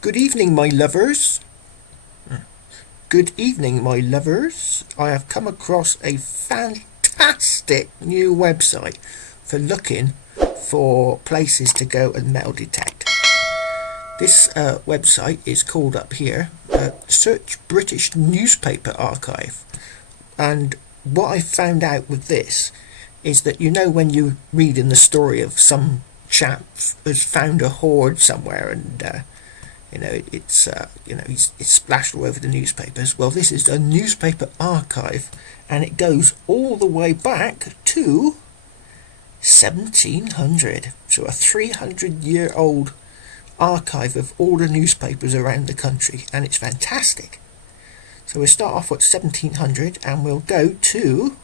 Good evening, my lovers. Good evening, my lovers. I have come across a fantastic new website for looking for places to go and metal detect. This website is called up here Search British Newspaper Archive. And what I found out with this is that, you know, when you read in the story of some chap has found a hoard somewhere and it's splashed all over the newspapers. Well, this is a newspaper archive, and it goes all the way back to 1700. So a 300-year-old archive of all the newspapers around the country, and it's fantastic. So we'll start off at 1700, and we'll go to,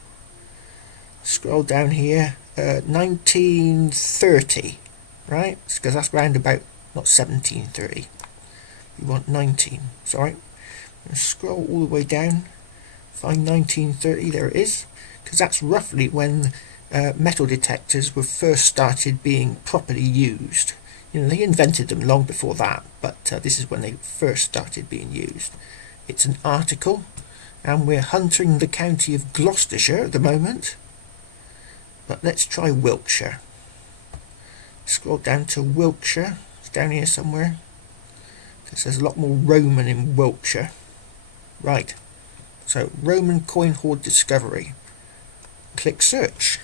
scroll down here, 1930, right? Because that's round about, not 1730. We want 19, sorry. Scroll all the way down, find 1930, there it is, because that's roughly when metal detectors were first started being properly used. You know, they invented them long before that, but this is when they first started being used. It's an article, and we're hunting the county of Gloucestershire at the moment, but let's try Wiltshire. Scroll down to Wiltshire, it's down here somewhere. There's a lot more Roman in Wiltshire. Right, so Roman coin hoard discovery. Click search.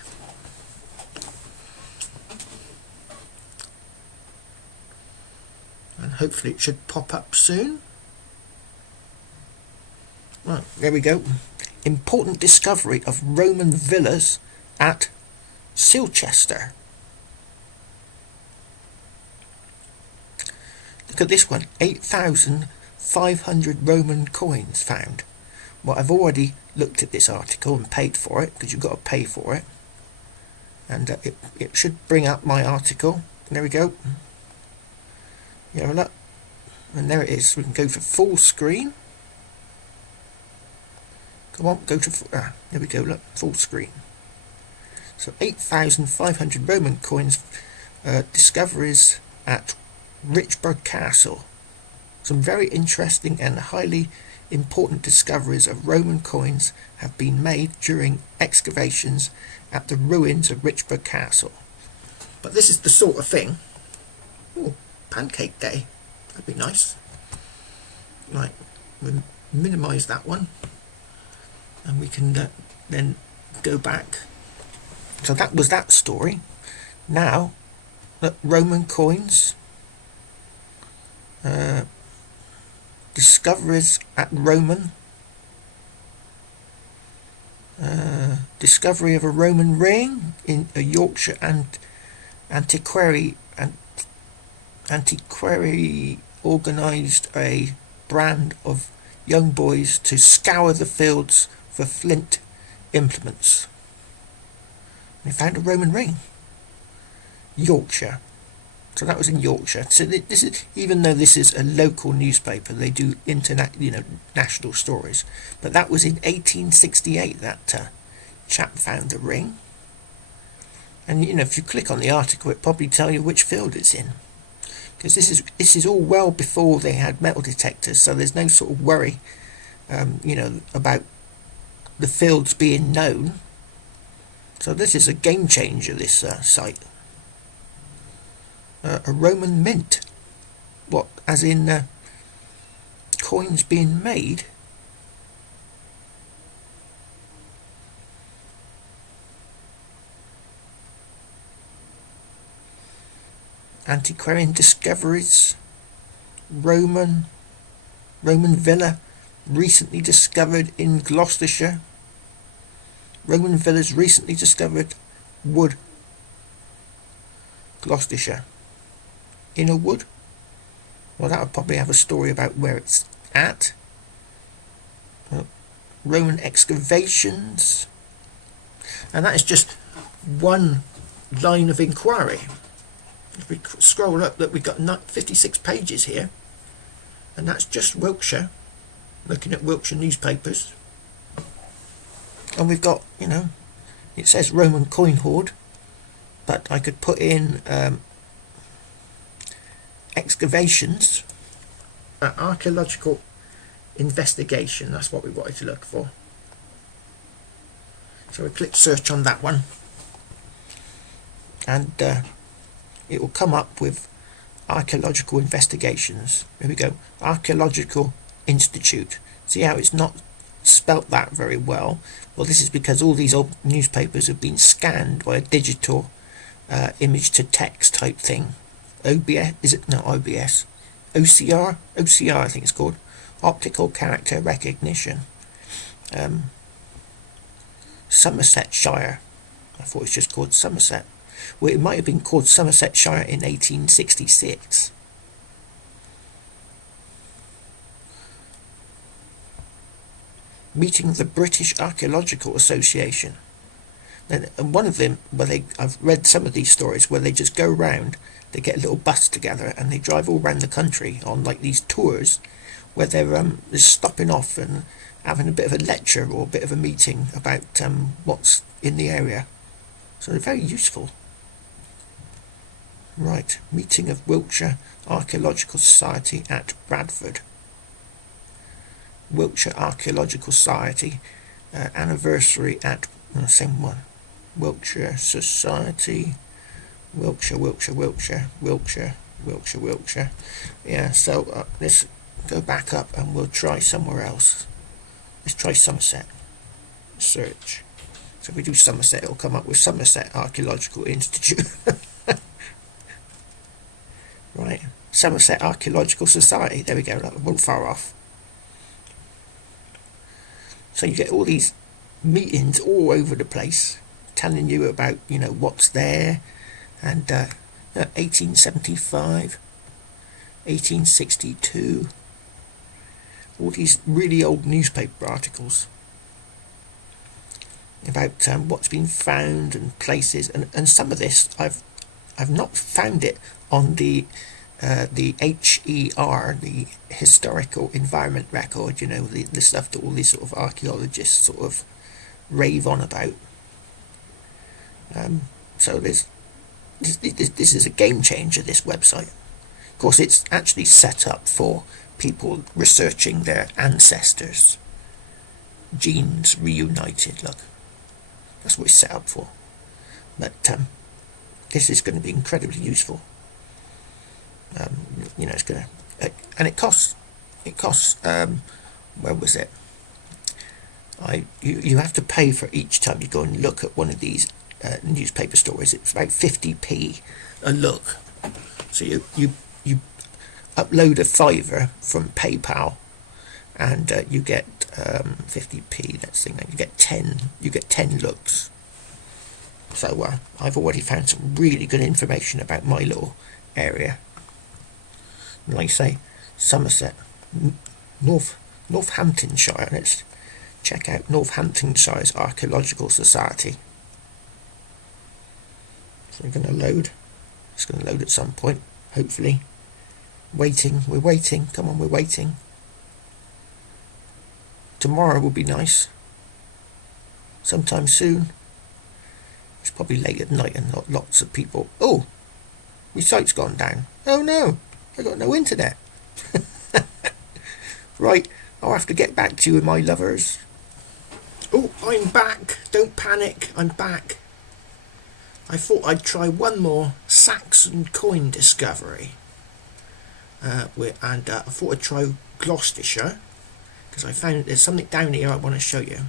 And hopefully it should pop up soon. Right, there we go. Important discovery of Roman villas at Silchester. Look at this one, 8,500 Roman coins found. Well, I've already looked at this article and paid for it, because you've got to pay for it. And it should bring up my article. There we go. Yeah, look. And there it is. We can go for full screen. Come on, go to... there we go, look, full screen. So 8,500 Roman coins, discoveries at Richburg Castle. Some very interesting and highly important discoveries of Roman coins have been made during excavations at the ruins of Richburg Castle. But this is the sort of thing... Oh, pancake day. That'd be nice. Right, we'll minimise that one. And we can then go back. So that was that story. Now, Roman coins. Discoveries at Roman. Discovery of a Roman ring in a Yorkshire and antiquary organised a band of young boys to scour the fields for flint implements. They found a Roman ring. Yorkshire. So that was in Yorkshire. So this is, even though this is a local newspaper, they do national stories. But that was in 1868 that chap found the ring. And if you click on the article, it probably tell you which field it's in, because this is all well before they had metal detectors. So there's no sort of worry, about the fields being known. So this is a game changer, this site. A Roman mint. What, as in coins being made? Antiquarian discoveries. Roman villa recently discovered in Gloucestershire. Roman villas recently discovered. Wood, Gloucestershire. In a wood? Well, that would probably have a story about where it's at. Roman excavations. And that is just one line of inquiry. If we scroll up, look, we've got 56 pages here. And that's just Wiltshire. Looking at Wiltshire newspapers. And we've got, it says Roman coin hoard. But I could put in excavations archaeological investigation. That's what we wanted to look for. So we click search on that one, and it will come up with archaeological investigations. Here we go, Archaeological Institute. See how it's not spelt that very well? Well, this is because all these old newspapers have been scanned by a digital image to text type thing. OBS, is it? No, OBS. OCR? OCR, I think it's called. Optical Character Recognition. Somersetshire. I thought it was just called Somerset. Well, it might have been called Somersetshire in 1866. Meeting the British Archaeological Association. And one of them, I've read some of these stories where they just go round, they get a little bus together and they drive all around the country on like these tours where they're stopping off and having a bit of a lecture or a bit of a meeting about what's in the area. So they're very useful. Right, meeting of Wiltshire Archaeological Society at Bradford. Wiltshire Archaeological Society anniversary at same one. Wiltshire Society, Wiltshire. Yeah, so let's go back up and we'll try somewhere else. Let's try Somerset. Search. So if we do Somerset, it'll come up with Somerset Archaeological Institute. Right, Somerset Archaeological Society. There we go. That wasn't far off. So you get all these meetings all over the place, telling you about, what's there, and 1875, 1862, all these really old newspaper articles about what's been found and places, and some of this I've not found it on the HER, the Historical Environment Record, the stuff that all these sort of archaeologists sort of rave on about. So this is a game changer, this website. Of course, it's actually set up for people researching their ancestors. Genes reunited, look. That's what it's set up for. But this is going to be incredibly useful. It's going to... and it costs... where was it? You have to pay for each time you go and look at one of these newspaper stories. It's about 50p a look. So you upload a fiver from PayPal, and you get 50p. That's the thing. You get 10 looks. So I've already found some really good information about my little area. And like I say, Somerset, Northamptonshire. Let's check out Northamptonshire's Archaeological Society. So we're going to load. It's going to load at some point, hopefully. We're waiting. Come on, we're waiting. Tomorrow will be nice. Sometime soon. It's probably late at night and not lots of people. Oh, my site's gone down. Oh no, I got no internet. Right, I'll have to get back to you, my lovers. Oh, I'm back. Don't panic, I'm back. I thought I'd try one more Saxon coin discovery. I thought I'd try Gloucestershire, because I found there's something down here I want to show you.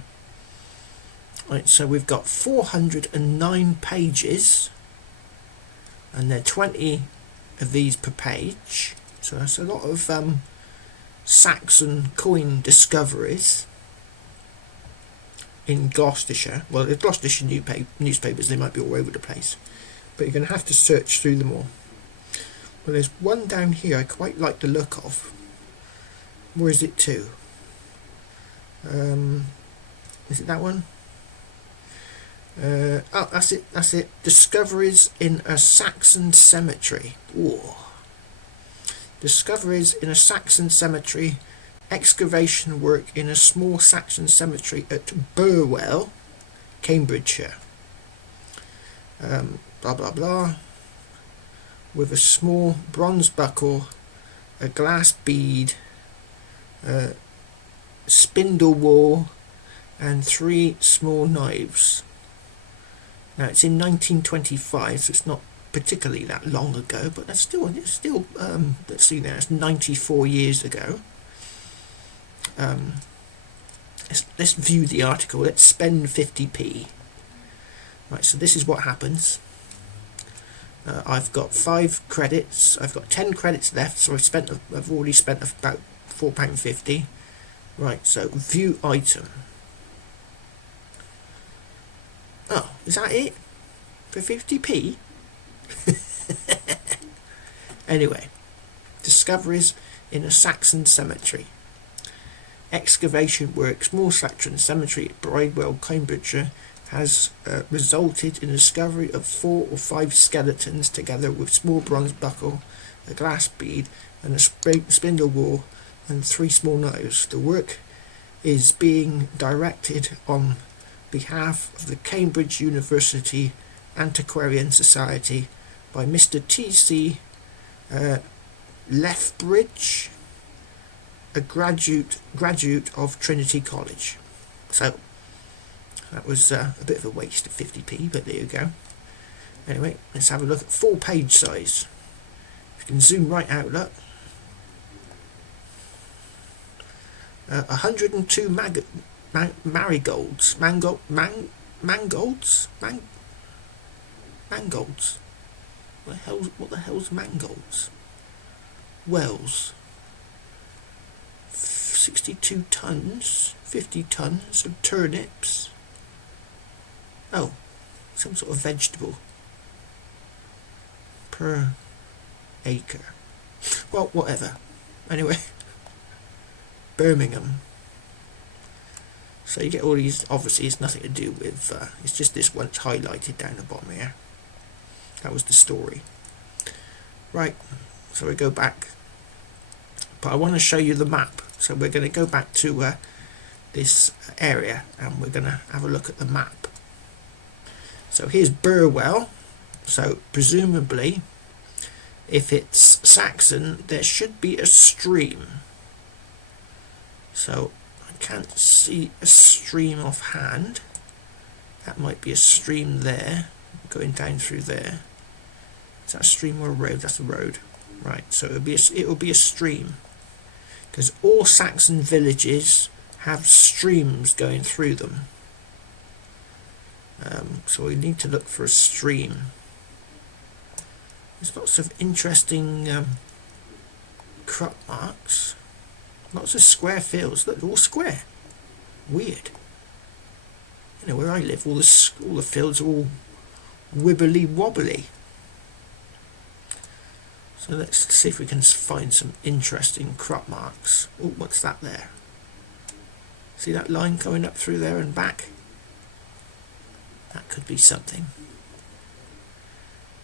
Right, so we've got 409 pages, and there are 20 of these per page. So that's a lot of Saxon coin discoveries in Gloucestershire. Well, the Gloucestershire newspapers, they might be all over the place, but you're going to have to search through them all. Well, there's one down here I quite like the look of. Where is it to? Is it that one? Oh, that's it. Discoveries in a Saxon cemetery. Ooh. Discoveries in a Saxon cemetery. Excavation work in a small Saxon cemetery at Burwell, Cambridgeshire. Blah blah blah. With a small bronze buckle, a glass bead, spindle whorl, and 3 small knives. Now it's in 1925, so it's not particularly that long ago, but it's still let's see there, it's 94 years ago. Let's view the article. Let's spend 50p. Right, so this is what happens. I've got 5 credits. I've got 10 credits left, so I've already spent about £4.50. Right, so view item. Oh, is that it? For 50p? Anyway, discoveries in a Saxon cemetery. Excavation work, small Saxon cemetery at Bridewell, Cambridgeshire, has resulted in the discovery of 4 or 5 skeletons together with small bronze buckle, a glass bead, and a spindle whorl, and 3 small knives. The work is being directed on behalf of the Cambridge University Antiquarian Society by Mr. T.C. Lethbridge, a graduate of Trinity College. So that was a bit of a waste of 50p, but there you go. Anyway, let's have a look at full page size. You can zoom right out, look. 102 marigolds. Mangolds? Mangolds? What the hell's mangolds? Wells. 62 tons, 50 tons of turnips. Oh, some sort of vegetable per acre. Well, whatever. Anyway, Birmingham. So you get all these, obviously it's nothing to do with, it's just this one, it's highlighted down the bottom here. That was the story. Right, so we go back. But I want to show you the map. So we're going to go back to this area and we're going to have a look at the map. So here's Burwell. So presumably, if it's Saxon, there should be a stream. So I can't see a stream offhand. That might be a stream there, going down through there. Is that a stream or a road? That's a road. Right, so it'll be a stream. Because all Saxon villages have streams going through them. So we need to look for a stream. There's lots of interesting crop marks. Lots of square fields. Look, they're all square. Weird. You know, where I live, all the fields are all wibbly wobbly. So let's see if we can find some interesting crop marks. Oh, what's that there? See that line going up through there and back? That could be something.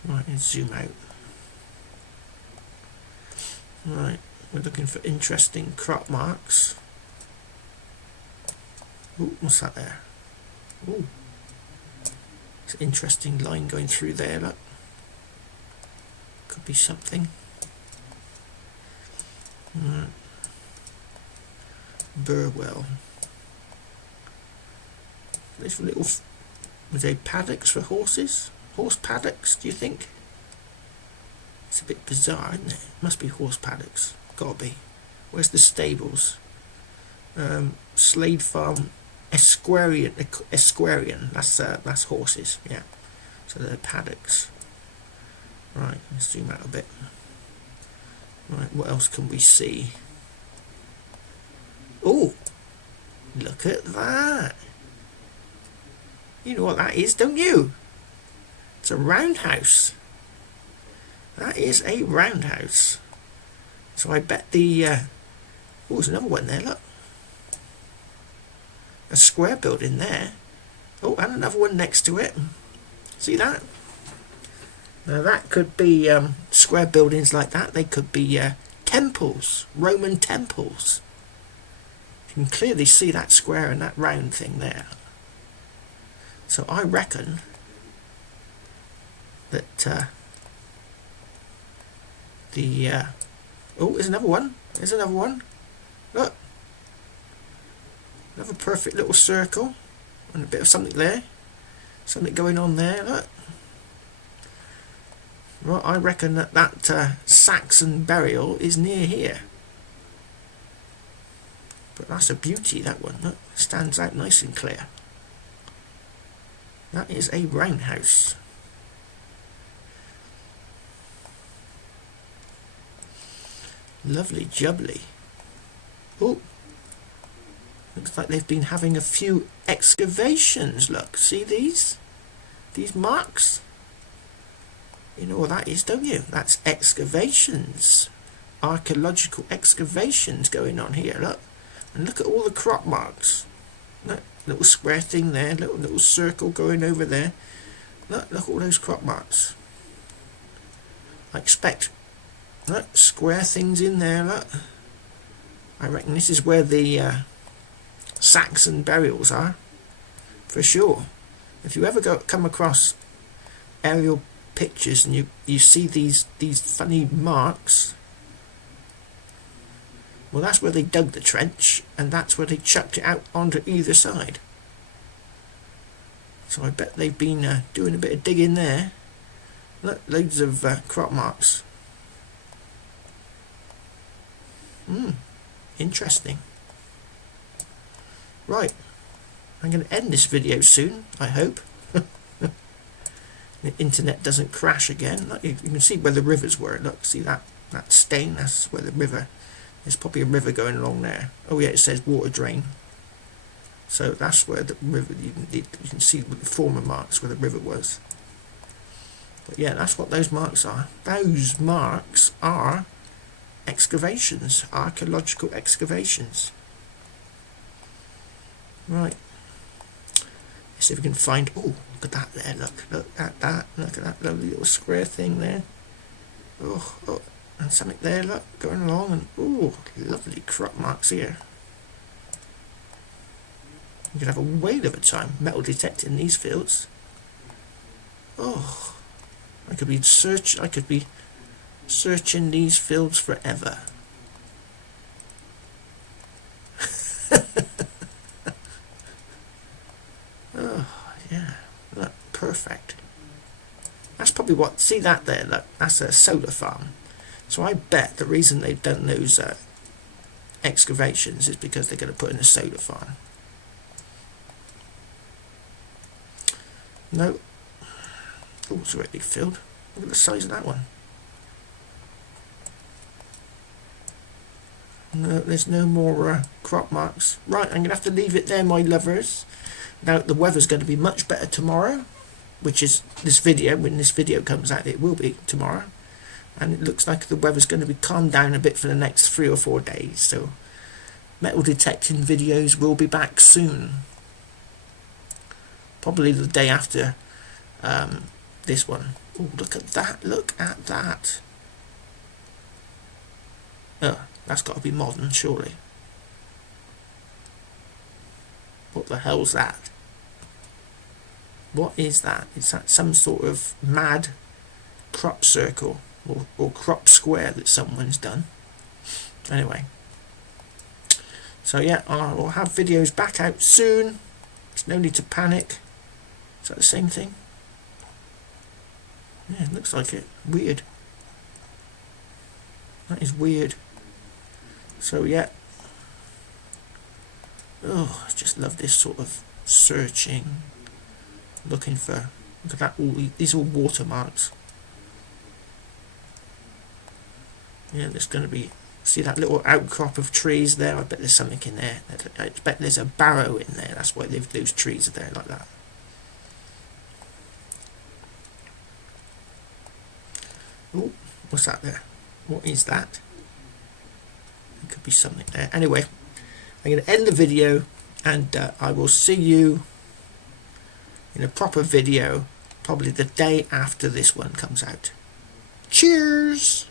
Right, let's zoom out. Right, we're looking for interesting crop marks. Oh, what's that there? Oh, it's an interesting line going through there, look. Could be something. Right. Burwell. There's little, were they paddocks for horses? Horse paddocks, do you think? It's a bit bizarre, isn't it? Must be horse paddocks. Gotta be. Where's the stables? Slade Farm Esquarian. That's horses, yeah. So they're paddocks. Right, let's zoom out a bit. Right, what else can we see? Oh, look at that. You know what that is, don't you? It's a roundhouse. That is a roundhouse. So I bet the... oh, there's another one there, look. A square building there. Oh, and another one next to it. See that? Now that could be square buildings like that. They could be temples, Roman temples. You can clearly see that square and that round thing there. So I reckon that oh, there's another one. There's another one. Look, Another perfect little circle. And a bit of something there. Something going on there, look. Well, I reckon that Saxon burial is near here. But that's a beauty, that one. Look, stands out nice and clear. That is a roundhouse. Lovely jubbly. Oh, looks like they've been having a few excavations. Look, see these marks? You know what that is, don't you? That's excavations, archaeological excavations going on here. Look, and look at all the crop marks. Look, little square thing there, little circle going over there. Look at all those crop marks. I expect, look, square things in there. Look, I reckon this is where the Saxon burials are, for sure. If you ever come across aerial pictures and you see these funny marks, well, that's where they dug the trench, and that's where they chucked it out onto either side. So I bet they've been doing a bit of digging there. Look, loads of crop marks. Interesting. Right, I'm going to end this video soon, I hope. The internet doesn't crash again. Look, you can see where the rivers were. Look, see that stain? That's where the river. There's probably a river going along there. Oh yeah, it says water drain. So that's where the river. You can see the former marks where the river was. But yeah, that's what those marks are. Those marks are excavations, archaeological excavations. Right. Let's see if we can find. Oh, look at that there. Look at that. Look at that lovely little square thing there. Oh, and something there. Look, going along, and oh, lovely crop marks here. You could have a whale of a time metal detecting these fields. Oh, I could be searching these fields forever. Oh yeah, look, perfect. That's probably what. See that there? Look, that's a solar farm. So I bet the reason they've done those excavations is because they're going to put in a solar farm. No. Oh, it's already filled. Look at the size of that one. No, there's no more crop marks. Right, I'm going to have to leave it there, my lovers. Now, the weather's going to be much better tomorrow, which is this video. When this video comes out, it will be tomorrow. And it looks like the weather's going to be calmed down a bit for the next 3 or 4 days. So, metal detecting videos will be back soon. Probably the day after this one. Oh, look at that. Look at that. Oh, that's got to be modern, surely. What the hell's that? What is that? Is that some sort of mad crop circle or crop square that someone's done? Anyway. So yeah, I will have videos back out soon. There's no need to panic. Is that the same thing? Yeah, it looks like it. Weird. That is weird. So yeah. Oh, I just love this sort of searching, looking for. Look at that! All these are all watermarks. Yeah, there's going to be. See that little outcrop of trees there? I bet there's something in there. I bet there's a barrow in there. That's why those trees are there like that. Oh, what's that there? What is that? It could be something there. Anyway, I'm going to end the video, and I will see you in a proper video probably the day after this one comes out. Cheers!